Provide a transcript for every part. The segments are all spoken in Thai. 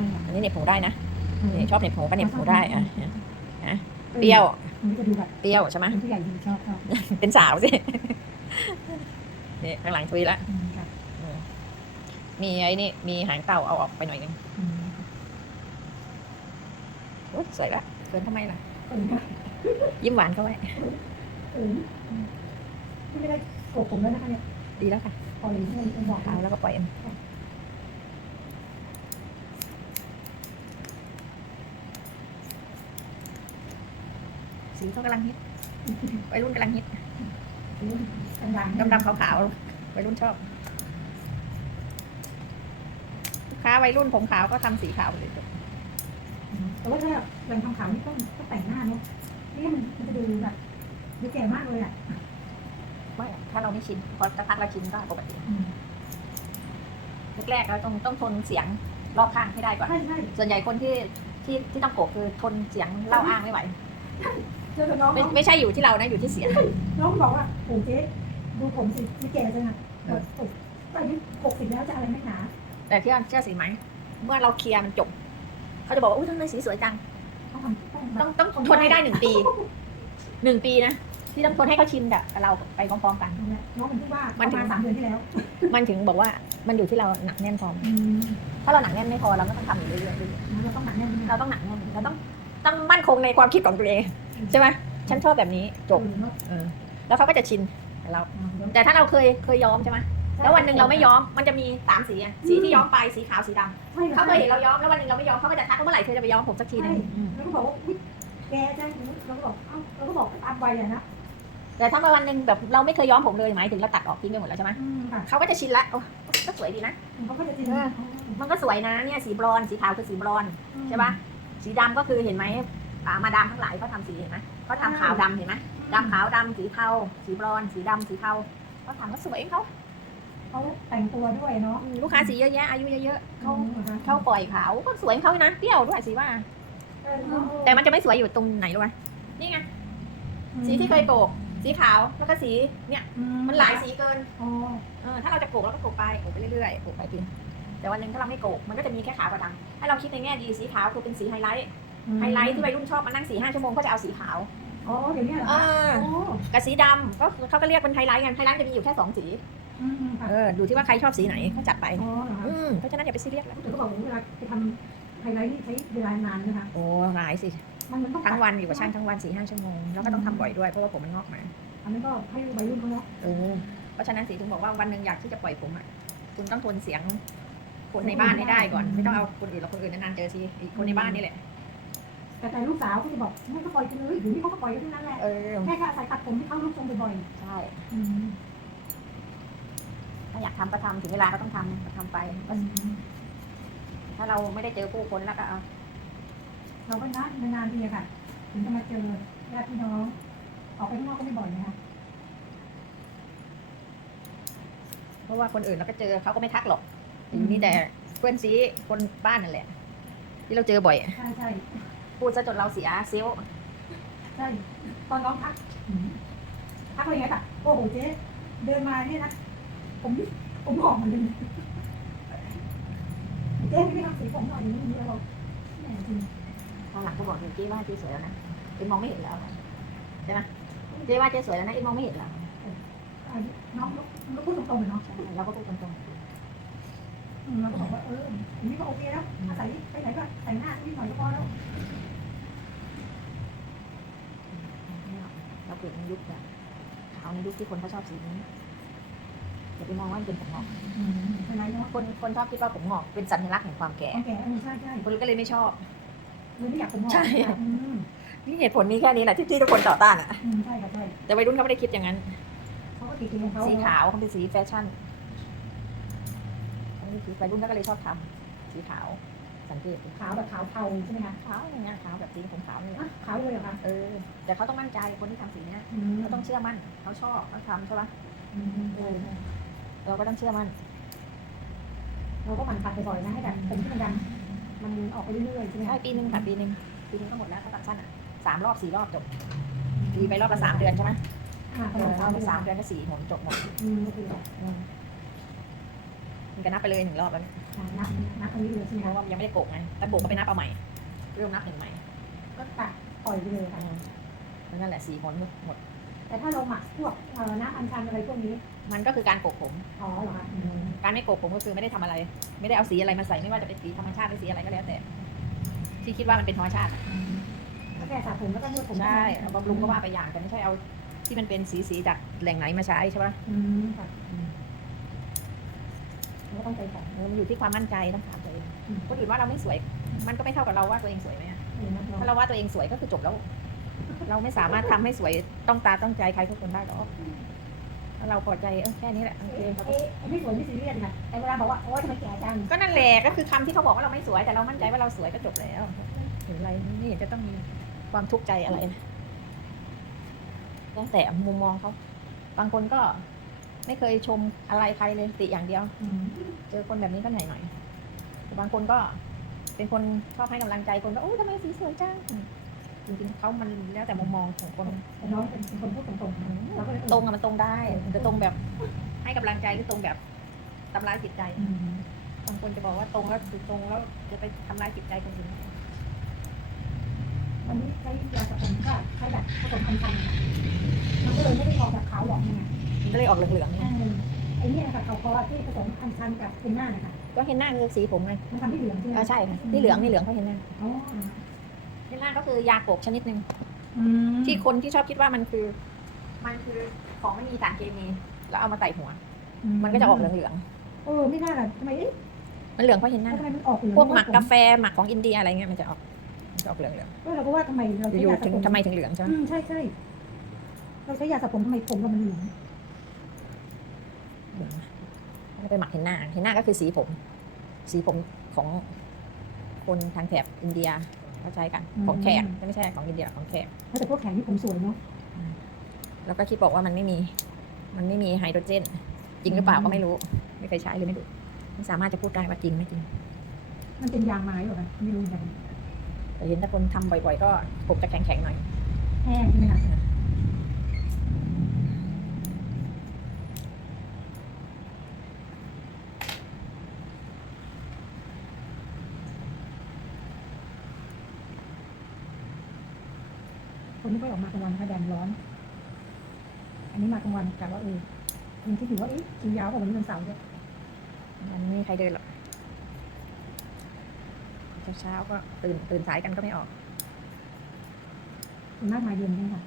ช่ค่ะอันนี้เหน็บหูได้นะอืมนี่ชอบเหน็บหูก็เหน็บหูได้อะนะเปรี้ยวมันก็จะดูแบบเปรี้ยวใช่ไหมเป็นผู้ใหญ่ดีชอบชอบเป็นสาวสินี่ข้างหลังทุยละอืมค่ะมีไอ้นี่มีหางเต่าเอาออกไปหน่อยนึงอืมโอ๊ยสวยละเกินทำไมล่ะเออค่ะยิ้มหวานเขาไว้เออที่ไม่ได้โกบผมแล้วนะคะเนี่ยดีแล้วค่ะพอเลยที่มันบอกเอาแล้วก็ปล่อยเอ็ สีเขากำลังฮิตวัยรุ่นกำลังฮิตดังๆดำดำๆขาวๆวัยรุ่นชอบลูกค้าวัยรุ่นผมขาวก็ทำสีขาวไปเลยจบแต่ว่าถ้าแรงทำขาวนี่ต้องต้องแต่งหน้าเนาะนี่มันมันจะดูแบบดูแก่มากเลยอะไม่อะถ้าเราไม่ชินพอจะพักเราชินก็ปกติอืมแรกๆเราต้องต้องทนเสียงรอบข้างให้ได้ก่อนใช่ใช่ส่วนใหญ่คนที่ที่ที่ต้องโกกคือทนเสียงเล่าอ้างไม่ไหวเจ อกับน้องไม่ไม่ใช่อยู่ที่เรานะอยู่ที่เสียงน้องบอกว่าโอ้เจ๊ดูผมสิไม่แก่จังอะแบบโอ้อายุหกสิบแล้วจะอะไรไม่หนา แต่เชื่อเชื่อสิไหมเมื่อเราเคลียร์มันจบ เขาจะบอกว่าอุ้ยทำไมสีสวยจังต้องทำต้องแบต้อบงต้องทนให้ได้หนึ่งปีหนึ่งปีนะที่ต้องทนให้เขาชินกับเราไปพร้อมๆกันน้องมันพูดว่ามันถึงประาณสามเดือนที่แล้ว มันถึงบอกว่ามันอยู่ที่เราหนักแน่นพออืมถ้าเราหนักแน่นไม่พอเราก็ต้องทำอยู่เรื่อยๆเรื่อยเราต้องหนักแน่นๆเราต้องหนักแน่นเราต้องต้องมั่นคงในความคิดของตัวเอง ใช่ไหมฉันชอบแบบนี้จบเออแล้วเขาก็จะชินกับเรา แต่ถ้าเราเคยเคยย้อมใช่ไหมแล้ววันหนึ่งเราไม่ย้อมมันจะมีสามสีอะสีที่ย้อมไปสีขาวสีดำใช่เขาเคยเห็นเราย้อมแล้ววันหนึ่งเราไม่ย้อมเขาก็จะทักว่าเมื่อไหร่เธอจะไปย้อมผมสักทีนึงอืมแล้วก็บอกว่าอุ๊ยแกจ้างเราก็บอกเอ้าเราก็บอกตามวัยอะนะแต่ถ้ามาวันหนึ่งแบบเราไม่เคยย้อมผมเลยหมายถึงเราตัดออกทิ้งไปหมดแล้วใช่ไหมอืมค่ะเขาก็จะชินละโอ้ก็สวยดีนะเขาก็จะจินมันก็สวยนะเนี่ยสีบรอนซ์สีขาวคือสีบรอนซ์ใช่ปะสีดำก็คือเห็นไหม อ่ามาดามทั้งหลายเขาทำสีเห็นไหมเขาทำขาวดำเห็นไหมดำขาวดำสีเทาสีบรอนซ์สีดำสีเทาเขาทำก็สวยเขาเขาแต่งตัวด้วยเนาะอืมลูกค้าสีเยอะแยะอายุเยอะๆเขาเขาเขาปล่อยขาวก็สวยของเขานะเปรี้ยวด้วยสีว่า แต่มันจะไม่สวยอยู่ตรงไหนรู้ไหมนี่ไงสีที่เคยโกกสีขาวแล้วก็สีเนี่ยมันหลายสีเกินอ๋อเออถ้าเราจะโกกเราก็โกกไปโกกไปเรื่อยๆโกกไปทีแต่วันหนึ่งถ้าเราไม่โกกมันก็จะมีแค่ขาวกับดำให้เราคิดในแง่ดีสีขาวคือเป็นสีไฮไลท์ ไฮไลท์ที่วัยรุ่นชอบมานั่งสี่ห้าชั่วโมงก็จะเอาสีขาวอ๋อเดี๋ยวนี้เหรอเออโอ้กับสีดำก็คือเขาก็เรียกเป็นไฮไลท์กันไฮไลท์จะมีอยู่แค่สองสีอืมค่ะเออดูที่ว่าใครชอบสีไหนก็จัดไปอ๋อเหรอคะอืมเพราะฉะนั้นอย่าไปซีเรียสแล้วเดี๋ยวก็บอกว่าเวลาไปทำไฮไลท์นี่ใช้เวลานานนะคะโอ้หลายสิมันมันต้องทั้งวันอยู่กับช่างทั้งวันสี่ห้าชั่วโมงแล้วก็ต้องทำบ่อยด้วยเพราะว่าผมมันงอกมาอันนั้นก็ให้วัยรุ่นเขาเนาะเออเพราะฉะนั้นสีถึงบอกว่าวันหนึ่งอยากที่จะปล่อยผมอะคุณต้องทนเสียงคนในบ้านให้ได้ก่อน ไม่ต้องเอาคนอื่นหรอกคนอื่นนานๆเจอทีอีกคนในบ้านนี่แหละ แต่แต่ลูกสาวก็จะบอกไม่ก็ปล่อยกันเลยอยู่นี่เขาก็ปล่อยกันทั้งนั้นแหละเออ แค่แค่อาศัยตัดผมให้เขาลูกทรงบ่อยใช่ ๆอืมถ้าอยากทำก็ทำถึงเวลาก็ต้องทำก็ทำไปก็ถ้าเราไม่ได้เจอผู้คนแล้วก็เอาเราก็นัดนานๆทีอะค่ะ ถึงจะมาเจอญาติพี่น้องออกไปข้างนอกก็ไม่บ่อยนะคะเพราะว่าคนอื่นเราก็เจอเขาก็ไม่ทักหรอกมีแต่เพื่อนซีคนบ้านนั่นแหละ ที่เราเจอบ่อยใช่ใช่ พูดซะจนเราเสียเซลล์ใช่ตอนน้องทักอืมทักอะไรเงี้ยค่ะ โอ้โหเจ๊เดินมาเนี่ยนะผมผมหอมเหมือนกันเจ๊ไม่ทำสีผมหน่อยนึงนี่เราบอกแหมจริงตอนหลังก็บอกเจ๊ว่าเจ๊สวยแล้วนะเอ็มมองไม่เห็นแล้วใช่ไหมเจ๊ว่าเจ๊สวยแล้วนะเอ็มมองไม่เห็นแล้วอะน้องน้องก็พูดตรงๆเลยเนาะเราก็พูดตรงอืมเราก็บอกว่าเอออย่างนี้ก็โอเคแล้วอาศัยไปไหนก็แต่งหน้านิดหน่อยก็พอแล้ว ๆ เราเปลี่ยนในยุคแบบขาวในยุคที่คนเขาชอบสีนี้อย่าไปมองว่ามันเป็นผมงอกอืมเป็นไรเนาะคนคนชอบคิดว่าผมงอกเป็นสัญลักษณ์แห่งความแก่โอเคเออใช่ใช่คนก็เลยไม่ชอบเลยไม่อยากผมหอมใช่อืมนี่เหตุผลมีแค่นี้แหละที่ที่ทุกคนต่อต้านอะอืมใช่ค่ะใช่แต่วัยรุ่นเขาไม่ได้คิดอย่างนั้นเขาก็ติดเองเขาสีขาวเขาเป็นสีแฟชั่นอันนี้คือวัยรุ่นเขาก็เลยชอบทำสีขาว สังเกตดูขาวแบบขาวเทาใช่ไหมคะขาวอย่างเงี้ยขาวแบบสีผมขาวนี่แหอะละขาวเลยเหรอคะเออแต่เขาต้องมั่นใจคนที่ทำสีเนี้ยอืมเขาต้องเชื่อมั่นเขาชอบเขาทำใช่ปะอืมเออเราก็ต้องเชื่อมั่นเราก็หมั่นตัดบ่อยๆนะให้แบบผมที่มันดำมันออกไปเรื่อยๆใช่ไหมใช่คะปีหนึ่งค่ะปีหนึ่งปีหนึงก็หมดแล้วเขาตัดสั้นอะสามรอบสี่รอบจบปีไปรอบละสามเดือนใช่ไหมอ่าเอประอมาณรสาอมบเดือนละสามเดือนก็สี่หนจบหมดอืมโอเคอื มนมันก็นับไปเลยหนึ่งรอบแล้วเนี่ยอ่านับนับตรงนี้เลยใช่ไหมเพคะราะว่ายังไม่ได้โกกไงแต่โกกก็ไปนับเอาใหม่เริ่มนับหนึ่งใหม่ ก็ตัดปล่อยไปเลยค่ะแล้วนั่นแหละสี่หนหมด แต่ถ้าเราหมักพวกเอ่อน้ำอัญชันอะไรพวกนี้ มันก็คือการโกกผม อ๋อเหรอคะอืมการไม่โกกผมก็คือไม่ได้ทำอะไร ไม่ได้เอาสีอะไรมาใส่ไม่ว่าจะเป็นสีธรรมชาติหรือสีอะไรก็แล้วแต่ ที่คิดว่ามันเป็นธรรมชาติก็แค่สระผมแล้วก็นวดผมใช่เอาบำรุงก็ว่าไปอย่างแต่ไม่ใช่เอาที่มันเป็นสีสีๆจากแหล่งไหนมาใช้ใช่ปะอืมค่ะ ไม่ต้องไปแต่งเออมันอยู่ที่ความมั่นใจต้องถามตัวเองอืมคนอื่นว่าเราไม่สวย มันก็ไม่เท่ากับเราว่าตัวเองสวยไหมอะอืมนะถ้าเราว่าตัวเองสวยก็คือจบแล้ว เราไม่สามารถทำให้สวยต้องตาต้องใจใครทุกคนได้หรอกถ้าเราพอใจเออแค่นี้แหละโอเคครับเอ๊ะไอ้ไม่สวยไม่ซีเรียสค่ะแต่เวลาบอกว่าโอ๊ยทำไมแก่จังก็นั่นแหละก็คือคำที่เขาบอกว่าเราไม่สวยแต่เรามั่นใจว่าเราสวยก็จบแล้วเห็นอะไรไม่เห็นจะต้องมีความทุกข์ใจอะไรนะแล้วแต่มุมมองเขาบางคนก็ ไม่เคยชมอะไรใครเลยติอย่างเดียวอืมเจอคนแบบนี้ก็เหนื่อยหน่อยแต่บางคนก็เป็นคนชอบให้กำลังใจคนก็โอ้ยทำไมสีสวยจังอืมจริงๆเขามันแล้วแต่มุมมองของคนแต่น้องเป็นคนพูดตรงๆเราก็เลยตรงอะมันตรงได้มันจะตรงแบบให้กำลังใจหรือตรงแบบทำร้ายจิตใจอืมบางคนจะบอกว่าตรงแล้วคือตรงแล้วจะไปทำร้ายจิตใจคนอื่นวันนี้ใช้ยาสระผมก็ใช้แบบผสมพันธุ์กันค่ะมันก็เลยไม่ได้ออกแบบขาวหวานไง มันก็เลยออกเหลืองๆเนี่ยไอ้เนี่ยค่ะเขาคอที่ผสมพันธุ์กับเป็นหน้านะคะก็เห็นหน้าคือสีผมไงมันทำให้เหลืองใช่ไหมเออใช่ค่ะที่เหลืองนี่เหลืองเพราะเห็นหน้าอ๋อเห็นหน้าก็คือยาโกกชนิดหนึ่งอืมที่คนที่ชอบคิดว่ามันคือ มันคือของไม่มีสารเคมีแล้วเอามาใส่หัว มันก็จะออกเหลืองเออไม่น่าล่ะทำไมเอ๊ะๆมันเหลืองเพราะเห็นหน้าทำไมมันออกเหลืองพวกหมักกาแฟหมักของอินเดียอะไรเงี้ยมันจะออกมันจะออกเหลืองเออเราก็ว่าทำไมเราๆใช้อยู่ยาๆสถึระงผมทำไมถึงเหลืองใช่ไหมอืมใช่ใช่เราใช้ยาสระผมทำไมผมเรามันเหลือง เหลืองแล้วไปหมักเห็นหน้าเห็นหน้าก็คือสีผม สีผมของคนทางแถบอินเดียเขาใช้กันของแขกไม่ใช่ของอินเดียของแขกแต่พวกแขนที่ผมสวยเนาะแล้วก็คิดบอกว่ามันไม่มี มันไม่มีไฮโดรเจน จริงหรือเปล่าก็ไม่รู้ ไม่เคยใช้เลยไม่รู้ไม่สามารถจะพูดได้ว่าจริงไม่จริง มันเป็นยางไม้เหรอคะไม่รู้เหมือนกันแต่เห็นแต่คนทำบ่อย ๆ ก็ผมจะแข็งๆหน่อยแห้งใช่ไหมคะ คนไม่ค่อยออกมากลางวันนะคะแดดร้อน อันนี้มากลางวันแต่ว่าเออยังคิดอยู่ว่าเอ๊ะคิวยาวกว่าวันนี้วันเสาร์ด้วยมันไม่มีใครเดินหรอกเช้าๆก็ตื่นตื่นสายกันก็ไม่ออกคุณมากมาเย็นใช่ไหมคะ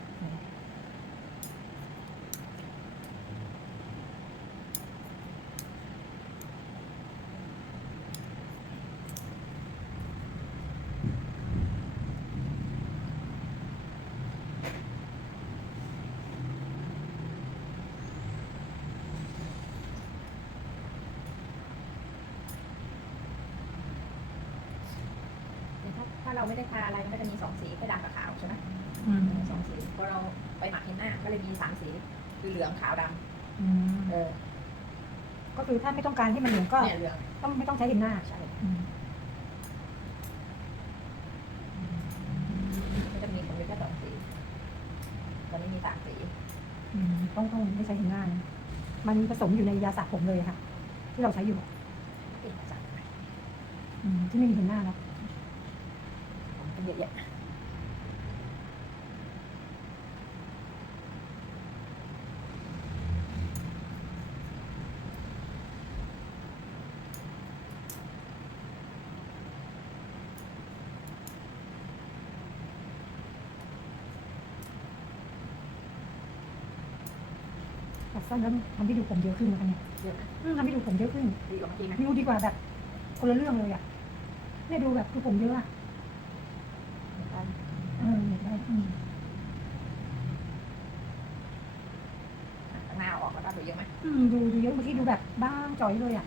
ถ้าถ้า เราไม่ได้ทาอะไรมันก็จะมีสองสีแค่ดำกับขาวใช่ไหมอืมสองสีพอเราไปหมักเห็นหน้าก็เลยมีสามสีคือเหลืองขาวดอืมำเออ ก็คือถ้าไม่ต้องการให้มันเหลืองก็เนี่ยเหลืองต้องไม่ต้องใช้ดินหน้าใช่อืมมันจะมีคนอยู่แค่สองสีมันไม่มีสามสีอืมต้องต้องไม่ใช้ดินหน้านะมันผสมอยู่ในยาสระผมเลยค่ะ ที่เราใช้อยู่เป็นภาษาอืมที่ไม่มีดินหน้าแล้วของ เป็นเยอะแยะตัดสั้นแล้วทำให้ดูผมเยอะขึ้นนะคะเนี่ยเยอะนะอืมทำให้ดูผมเยอะขึ้นดีกว่าเมื่อกี้ไหมดูดีกว่าแบบคนละเรื่องเลยอะเนี่ยดูแบบคือผมเยอะอะเออเห็นได้อืมข้างหน้าออกกแล้วก็ดูเยอะไหม อืมดูดูเยอะเมื่อกี้ดูแบบบ้างจ่อยเลยอะ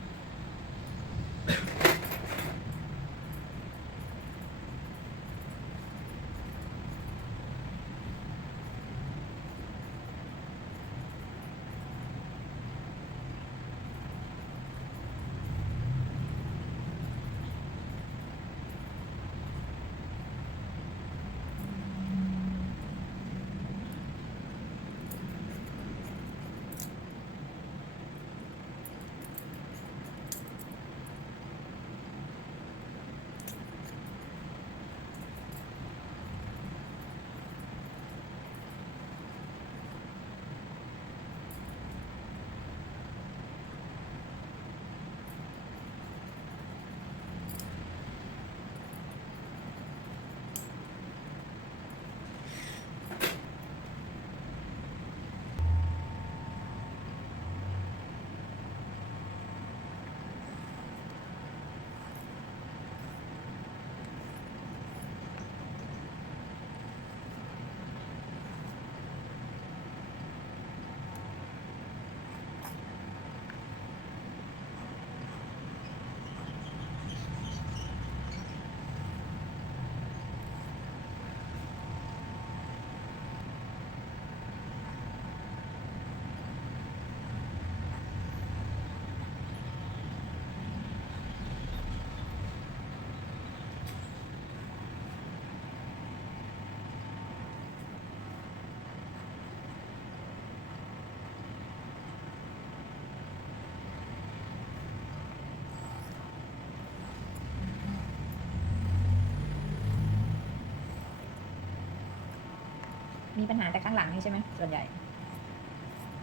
มีปัญหาแต่ข้างหลังนี่ใช่ไหมส่วนใหญ่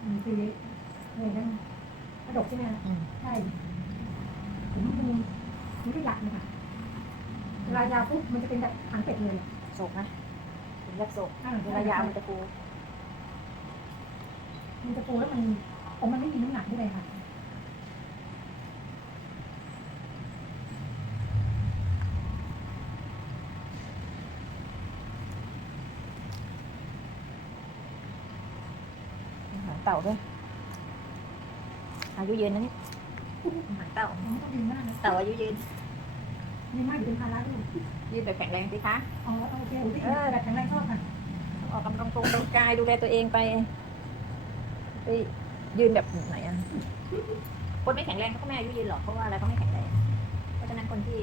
มันคืออะไรนั่นกระดกใช่ไหมคะอืมใช่ผมมันมันก็หยักนะคะเวลายาวปุ๊บมันจะเป็นแบบหางเป็ดเลยอะโศกนะถึงเรียกโศกอ่าเวลายาวมันจะฟูมันจะฟูแล้วมันผมมันไม่มีน้ำหนักด้วยค่ะหางเต่าด้วยอายุยืนนะเนี่ยหางเต่ามันไม่ต้องดึงมากนะเต่าอายุยืนยังไม่ถึงภาระลูกยืนแบบแข็งแรงสิคะอ๋อโอเคโอเคแบบแข็งแรงชอบค่ะออกกำลังกงกำลังกายดูแลตัวเองไปไปยืนแบบไหนอะคนไม่แข็งแรงเขาก็ไม่อายุยืนหรอกเพราะว่าอะไรเขาไม่แข็งแรงเพราะฉะนั้นคนที่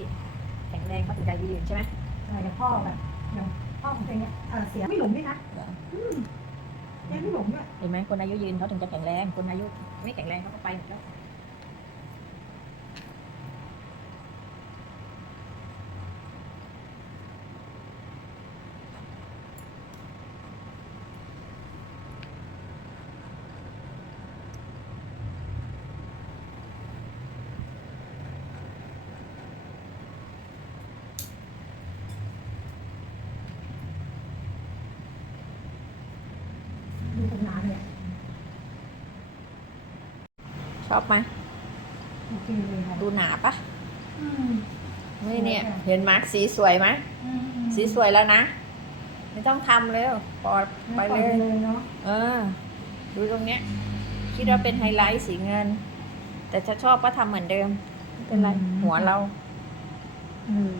แข็งแรงเขาถึงจะอายุยืนใช่ไหมใช่แต่พ่อแบบอย่างพ่อของตัวเองเนี่ยเอ่อเสียไม่หลงด้วยนะ เห็นไหมคนอายุยืนเขาถึงจะแข็งแรง คนอายุไม่แข็งแรงเขาก็ไปหมดแล้ว ดูคนหนาเลยอะ ชอบไหมโอเคเลยค่ะดูหนาปะอืมนี่เนี่ย สวยค่ะ เห็นไหมสีสวยไหมอืมอืมสีสวยแล้วนะ ไม่ต้องทำแล้วปล่อยไปปล่เลอยยเลยเนาะเออ ดูตรงเนี้ย คิดว่าเป็นไฮไลท์สีเงิน แต่ถ้าชอบก็ทำเหมือนเดิม ไม่เป็นไร หัวเรา อืม